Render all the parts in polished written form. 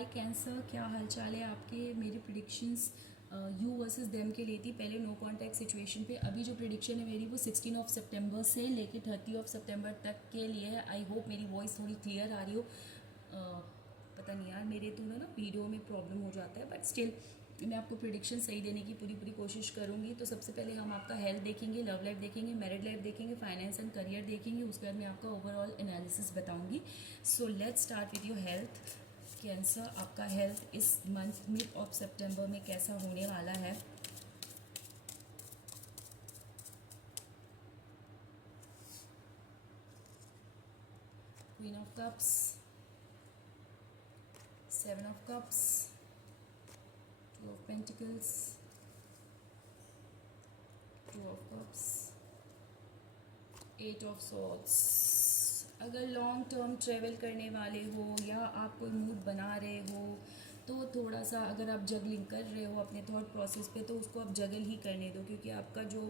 हाय cancer, क्या हालचाल है आपके। मेरी प्रिडिक्शंस यू वर्सेस देम के लिए थी। पहले नो कॉन्टैक्ट सिचुएशन पे। अभी जो प्रिडिक्शन है मेरी वो 16 ऑफ सितंबर से लेके 30 ऑफ सितंबर तक के लिए है। आई होप मेरी वॉइस थोड़ी क्लियर आ रही हो। पता नहीं यार, मेरे तो ना वीडियो में प्रॉब्लम हो जाता है, बट स्टिल मैं आपको प्रिडिक्शन सही देने की पूरी पूरी कोशिश करूँगी। तो सबसे पहले हम आपका हेल्थ देखेंगे, लव लाइफ देखेंगे, मैरिड लाइफ देखेंगे, फाइनेंस एंड करियर देखेंगे। उसके बाद मैं आपका ओवरऑल एनालिसिस बताऊँगी। So let's start with your health. Cancer, आपका हेल्थ इस मंथ मिड ऑफ सितंबर में कैसा होने वाला है। Queen of cups, 7 of cups, 2 of pentacles, 2 of cups, 8 of swords. अगर लॉन्ग टर्म ट्रेवल करने वाले हो या आप कोई मूड बना रहे हो तो थोड़ा सा, अगर आप जगलिंग कर रहे हो अपने थॉट प्रोसेस पे, तो उसको आप जगल ही करने दो। क्योंकि आपका जो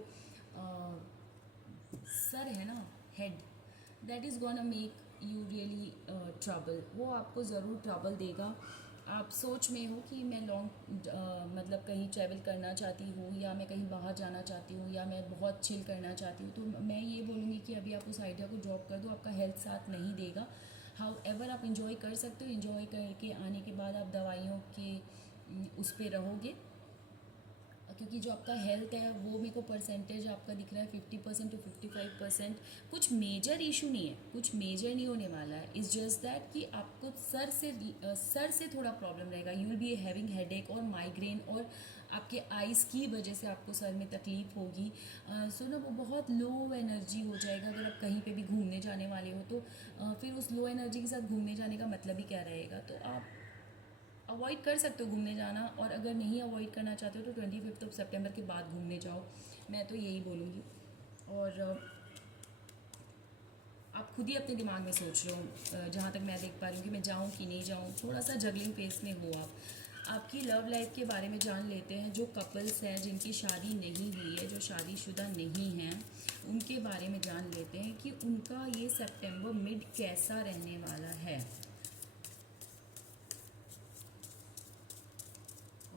सर है ना, head, that is gonna make you really trouble. वो आपको ज़रूर ट्रबल देगा। आप सोच में हो कि मैं लॉन्ग मतलब कहीं ट्रैवल करना चाहती हूँ, या मैं कहीं बाहर जाना चाहती हूँ, या मैं बहुत चिल करना चाहती हूँ, तो मैं ये बोलूँगी कि अभी आप उस आइडिया को ड्रॉप कर दो। आपका हेल्थ साथ नहीं देगा। हाउ एवर आप इंजॉय कर सकते हो। इंजॉय करके आने के बाद आप दवाइयों के उस पर रहोगे। क्योंकि जो आपका हेल्थ है वो मेरे को परसेंटेज आपका दिख रहा है 50% टू 55%। कुछ मेजर इशू नहीं है, कुछ मेजर नहीं होने वाला है। इट्स जस्ट दैट कि आपको सर से थोड़ा प्रॉब्लम रहेगा। You will be having headache और माइग्रेन, और आपके आइज़ की वजह से आपको सर में तकलीफ होगी। सो ना वो बहुत लो एनर्जी हो जाएगा। अगर आप कहीं पे भी घूमने जाने वाले हो तो फिर उस लो एनर्जी के साथ घूमने जाने का मतलब ही क्या रहेगा। तो आप अवॉइड कर सकते हो घूमने जाना, और अगर नहीं अवॉइड करना चाहते हो तो 25 ऑफ सितंबर के बाद घूमने जाओ। मैं तो यही बोलूँगी। और आप खुद ही अपने दिमाग में सोच रहे हो, जहाँ तक मैं देख पा रही हूँ, कि मैं जाऊँ कि नहीं जाऊँ। थोड़ा सा जगलिंग फेस में हो आप। आपकी लव लाइफ के बारे में जान लेते हैं। जो कपल्स हैं जिनकी शादी नहीं हुई है, जो शादीशुदा नहीं हैं, उनके बारे में जान लेते हैं कि उनका ये सितंबर मिड कैसा रहने वाला है।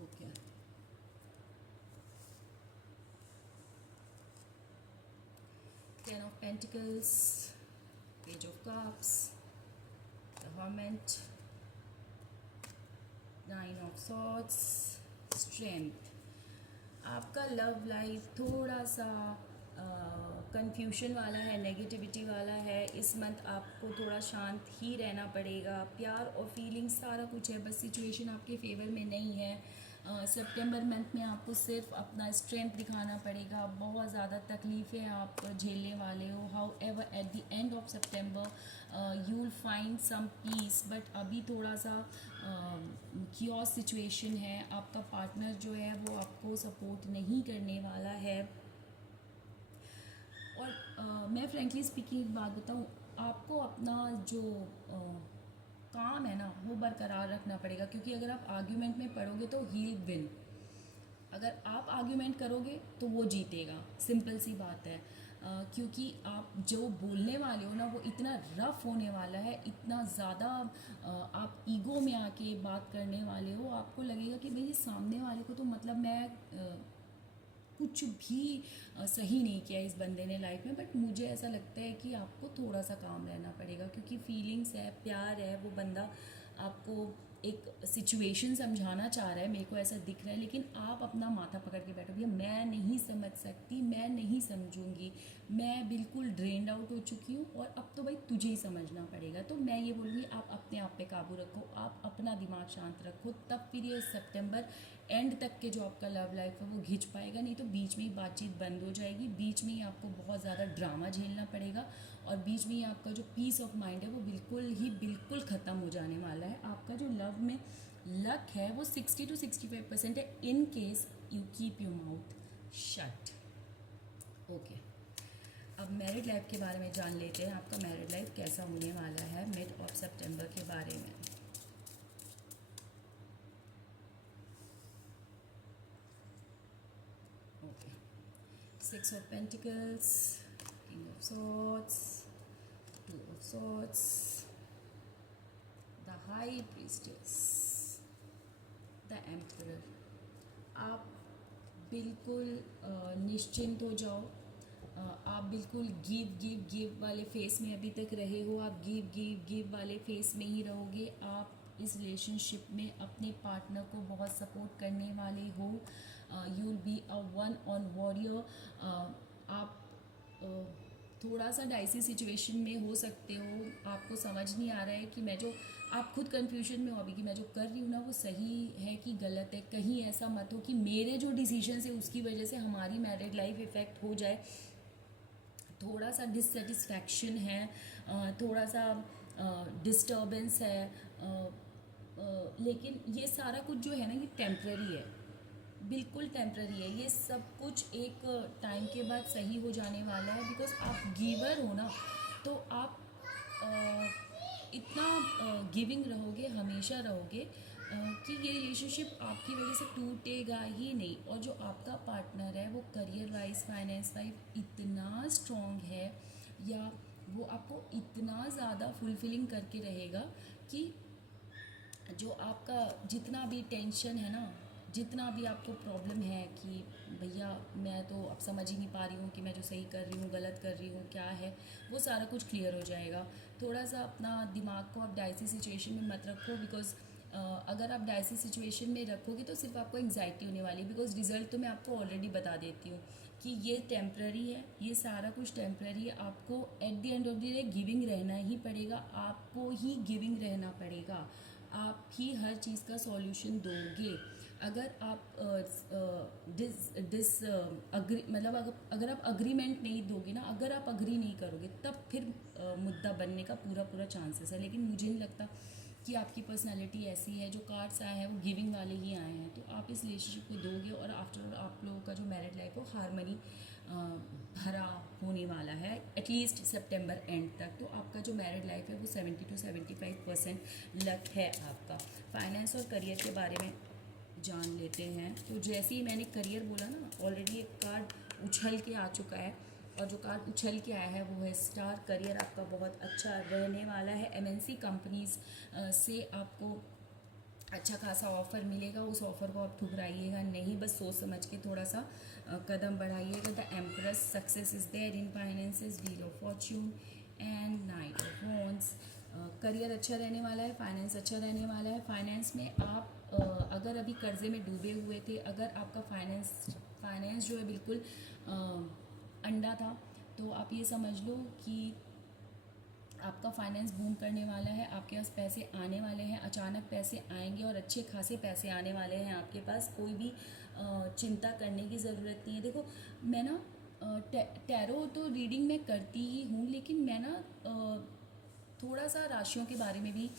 Okay, 10 of Pentacles, Page of Cups, the Hermit, 9 of Swords, Strength। आपका लव लाइफ थोड़ा सा कंफ्यूशन वाला है, नेगेटिविटी वाला है। इस मंथ आपको थोड़ा शांत ही रहना पड़ेगा। प्यार और फीलिंग्स सारा कुछ है, बस सिचुएशन आपके फेवर में नहीं है। सितंबर मंथ में आपको सिर्फ अपना स्ट्रेंथ दिखाना पड़ेगा। बहुत ज़्यादा तकलीफ़ें आप झेलने वाले हो। However at the end of September you will find some peace, but अभी थोड़ा सा क्योस सिचुएशन है। आपका पार्टनर जो है वो आपको सपोर्ट नहीं करने वाला है। और मैं फ्रेंकली स्पीकिंग एक बात बताऊँ, आपको अपना जो काम है ना वो बरकरार रखना पड़ेगा। क्योंकि अगर आप आर्ग्यूमेंट में पड़ोगे तो ही विन। अगर आप आर्ग्यूमेंट करोगे तो वो जीतेगा। सिंपल सी बात है। क्योंकि आप जो बोलने वाले हो ना वो इतना रफ होने वाला है, इतना ज़्यादा आप ईगो में आके बात करने वाले हो। आपको लगेगा कि भाई सामने वाले को तो मतलब मैं कुछ भी सही नहीं किया इस बंदे ने लाइफ में। बट मुझे ऐसा लगता है कि आपको थोड़ा सा काम रहना पड़ेगा। क्योंकि फीलिंग्स है, प्यार है, वो बंदा आपको एक सिचुएशन समझाना चाह रहा है, मेरे को ऐसा दिख रहा है। लेकिन आप अपना माथा पकड़ के बैठो, भैया मैं नहीं समझ सकती, मैं नहीं समझूंगी, मैं बिल्कुल ड्रेन्ड आउट हो चुकी हूँ, और अब तो भाई तुझे ही समझना पड़ेगा। तो मैं ये बोलूँगी, आप अपने आप पे काबू रखो, आप अपना दिमाग शांत रखो, तब फिर ये सितंबर एंड तक के जो आपका लव लाइफ है वो घिंच पाएगा। नहीं तो बीच में ही बातचीत बंद हो जाएगी, बीच में ही आपको बहुत ज़्यादा ड्रामा झेलना पड़ेगा, और बीच में ही आपका जो पीस ऑफ माइंड है वो बिल्कुल ख़त्म हो जाने वाला है। आपका जो लव में लक है वो 60 to 65% है, in case you keep your mouth shut. Okay, अब मैरिड लाइफ के बारे में जान लेते हैं। आपका मैरिड लाइफ कैसा होने वाला है मिड ऑफ सितंबर के बारे में। Okay, 6 of Pentacles, King of Swords, 2 of Swords, the High Priestess, the emperor. आप बिल्कुल निश्चिंत हो जाओ। आप बिल्कुल गिव गिव गिव वाले फेस में अभी तक रहे हो, आप गिव गिव गिव वाले फेस में ही रहोगे। आप इस रिलेशनशिप में अपने पार्टनर को बहुत सपोर्ट करने वाले हो। You will be a one on warrior. आप थोड़ा सा डाइसी सिचुएशन में हो सकते हो। आपको समझ नहीं आ रहा है कि मैं जो, आप खुद कंफ्यूजन में हो अभी कि मैं जो कर रही हूँ ना वो सही है कि गलत है। कहीं ऐसा मत हो कि मेरे जो डिसीजन है उसकी वजह से हमारी मैरिड लाइफ इफ़ेक्ट हो जाए। थोड़ा सा डिससेटिस्फैक्शन है, थोड़ा सा डिस्टर्बेंस है, लेकिन ये सारा कुछ जो है ना ये टेम्प्ररी है, बिल्कुल टेम्प्ररी है। ये सब कुछ एक टाइम के बाद सही हो जाने वाला है। बिकॉज आप गिवर हो ना, तो आप इतना गिविंग रहोगे, हमेशा रहोगे कि ये रिलेशनशिप आपकी वजह से टूटेगा ही नहीं। और जो आपका पार्टनर है वो करियर वाइज, फाइनेंस वाइज इतना स्ट्रॉन्ग है, या वो आपको इतना ज़्यादा फुलफिलिंग करके रहेगा कि जो आपका जितना भी टेंशन है ना, जितना भी आपको प्रॉब्लम है कि भैया मैं तो अब समझ ही नहीं पा रही हूँ कि मैं जो सही कर रही हूँ गलत कर रही हूँ क्या है, वो सारा कुछ क्लियर हो जाएगा। थोड़ा सा अपना दिमाग को आप डाइसी सिचुएशन में मत रखो। बिकॉज अगर आप डाइसी सिचुएशन में रखोगे तो सिर्फ आपको एंग्जाइटी होने वाली है। बिकॉज रिज़ल्ट तो मैं आपको ऑलरेडी बता देती हूँ कि ये टेम्प्ररी है, ये सारा कुछ टेम्प्ररी है। आपको eight the end of the day giving रहना ही पड़ेगा, आपको ही गिविंग रहना पड़ेगा। आप ही हर चीज़ का सॉल्यूशन दोगे। अगर आप अग्री मतलब अगर आप अग्रीमेंट नहीं दोगे ना, अगर आप अग्री नहीं करोगे तब फिर मुद्दा बनने का पूरा पूरा चांसेस है। लेकिन मुझे नहीं लगता कि आपकी पर्सनालिटी ऐसी है। जो कार्ड्स आए हैं वो गिविंग वाले ही आए हैं, तो आप इस रिलेशनशिप को दोगे और आफ्टर ऑल आप लोगों का जो मैरिड लाइफ है वो हारमनी भरा होने वाला है एटलीस्ट सितंबर एंड तक। तो आपका जो मैरिड लाइफ है वो 70 to 75% लक है आपका। फाइनेंस और करियर के बारे में जान लेते हैं। तो जैसे ही मैंने करियर बोला ना, ऑलरेडी एक कार्ड उछल के आ चुका है, और जो कार्ड उछल के आया है वो है स्टार। करियर आपका बहुत अच्छा रहने वाला है। एमएनसी कंपनीज से आपको अच्छा खासा ऑफ़र मिलेगा। उस ऑफ़र को आप ठुकराइएगा नहीं, बस सोच समझ के थोड़ा सा कदम बढ़ाइएगा। The Empress, success is there in finances, wheel of fortune and knight of wands. Career अच्छा रहने वाला है, फाइनेंस अच्छा रहने वाला है। फाइनेंस में आप अगर अभी कर्जे में डूबे हुए थे, अगर आपका फाइनेंस जो है बिल्कुल अंडा था, तो आप ये समझ लो कि आपका फाइनेंस बूम करने वाला है। आपके पास पैसे आने वाले हैं, अचानक पैसे आएंगे और अच्छे खासे पैसे आने वाले हैं आपके पास। कोई भी चिंता करने की ज़रूरत नहीं है। देखो मैं ना टैरो तो रीडिंग मैं करती ही हूँ, लेकिन मैं ना थोड़ा सा राशियों के बारे में भी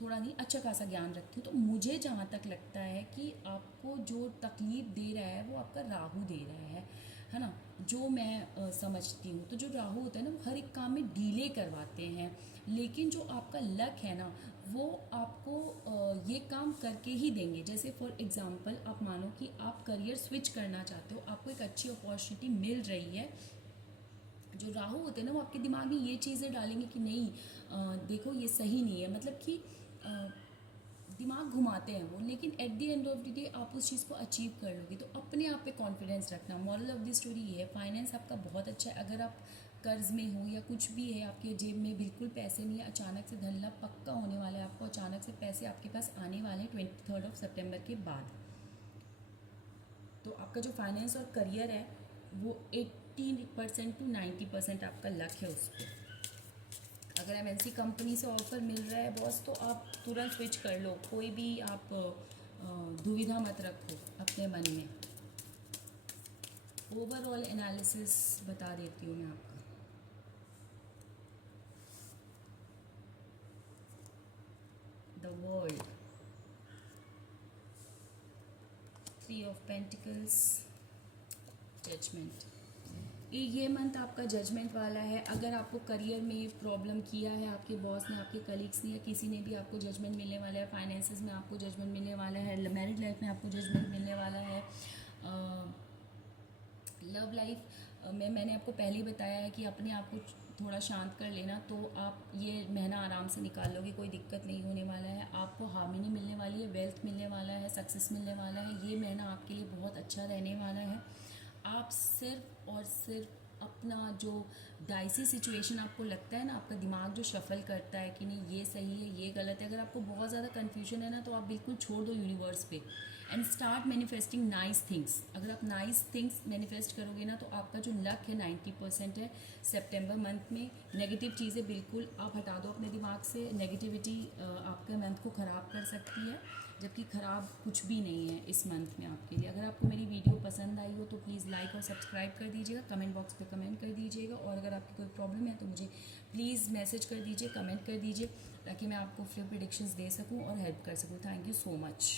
थोड़ा नहीं अच्छा खासा ज्ञान रखती हूँ। तो मुझे जहाँ तक लगता है कि आपको जो तकलीफ़ दे रहा है वो आपका राहु दे रहा है ना, जो मैं समझती हूँ। तो जो राहु होता है ना वो हर एक काम में डीले करवाते हैं, लेकिन जो आपका लक है ना वो आपको ये काम करके ही देंगे। जैसे फॉर एग्ज़ाम्पल आप मानो कि आप करियर स्विच करना चाहते हो, आपको एक अच्छी अपॉर्चुनिटी मिल रही है। जो राहु होते हैं ना वो आपके दिमाग में ये चीज़ें डालेंगे कि नहीं देखो ये सही नहीं है, मतलब कि दिमाग घुमाते हैं वो। लेकिन eight the end of the day आप उस चीज़ को अचीव कर लोगे। तो अपने आप पे कॉन्फिडेंस रखना। मॉरल ऑफ द स्टोरी ये है, फाइनेंस आपका बहुत अच्छा है। अगर आप कर्ज में हो या कुछ भी है, आपके जेब में बिल्कुल पैसे नहीं है, अचानक से धन लाभ पक्का होने वाला है। आपको अचानक से पैसे आपके पास आने वाले हैं 23 सितंबर के बाद। तो आपका जो फाइनेंस और करियर है वो 80% to 90% आपका लक है उस पर। अगर एमएनसी कंपनी से ऑफ़र मिल रहा है बॉस, तो आप तुरंत स्विच कर लो। कोई भी आप दुविधा मत रखो अपने मन में। ओवरऑल एनालिसिस बता देती हूँ मैं आपको। The world, 3 of pentacles, judgment. ये मंथ आपका जजमेंट वाला है। अगर आपको करियर में प्रॉब्लम किया है, आपके बॉस ने, आपके कलीग्स ने या किसी ने भी, आपको जजमेंट मिलने वाला है। फाइनेंसेस में आपको जजमेंट मिलने वाला है। मैरिड लाइफ में आपको जजमेंट मिलने वाला है। लव लाइफ में मैंने आपको पहले ही बताया है कि अपने आप को थोड़ा शांत कर लेना, तो आप ये महीना आराम से निकाल लोगे, कोई दिक्कत नहीं होने वाला है। आपको हार्मनी मिलने वाली है, वेल्थ मिलने वाला है, है, सक्सेस मिलने वाला है। ये महीना आपके लिए बहुत अच्छा रहने वाला है। आप सिर्फ और सिर्फ अपना जो डाइसी सिचुएशन आपको लगता है ना, आपका दिमाग जो शफल करता है कि नहीं ये सही है ये गलत है, अगर आपको बहुत ज़्यादा कन्फ्यूजन है ना, तो आप बिल्कुल छोड़ दो यूनिवर्स पे and start manifesting nice things. अगर आप नाइस थिंग्स मैनिफेस्ट करोगे ना, तो आपका जो लक है 90% है सितंबर मंथ में। नेगेटिव चीज़ें बिल्कुल आप हटा दो अपने दिमाग से। नेगेटिविटी आपके मंथ को ख़राब कर सकती है, जबकि ख़राब कुछ भी नहीं है इस मंथ में आपके लिए। अगर आपको मेरी वीडियो पसंद आई हो तो प्लीज़ लाइक और सब्सक्राइब कर दीजिएगा, कमेंट बॉक्स पे कमेंट कर दीजिएगा, और अगर आपकी कोई प्रॉब्लम है तो मुझे प्लीज़ मैसेज कर दीजिए, कमेंट कर दीजिए, ताकि मैं आपको फ्री प्रेडिक्शंस दे सकूं और हेल्प कर सकूं। Thank you so much.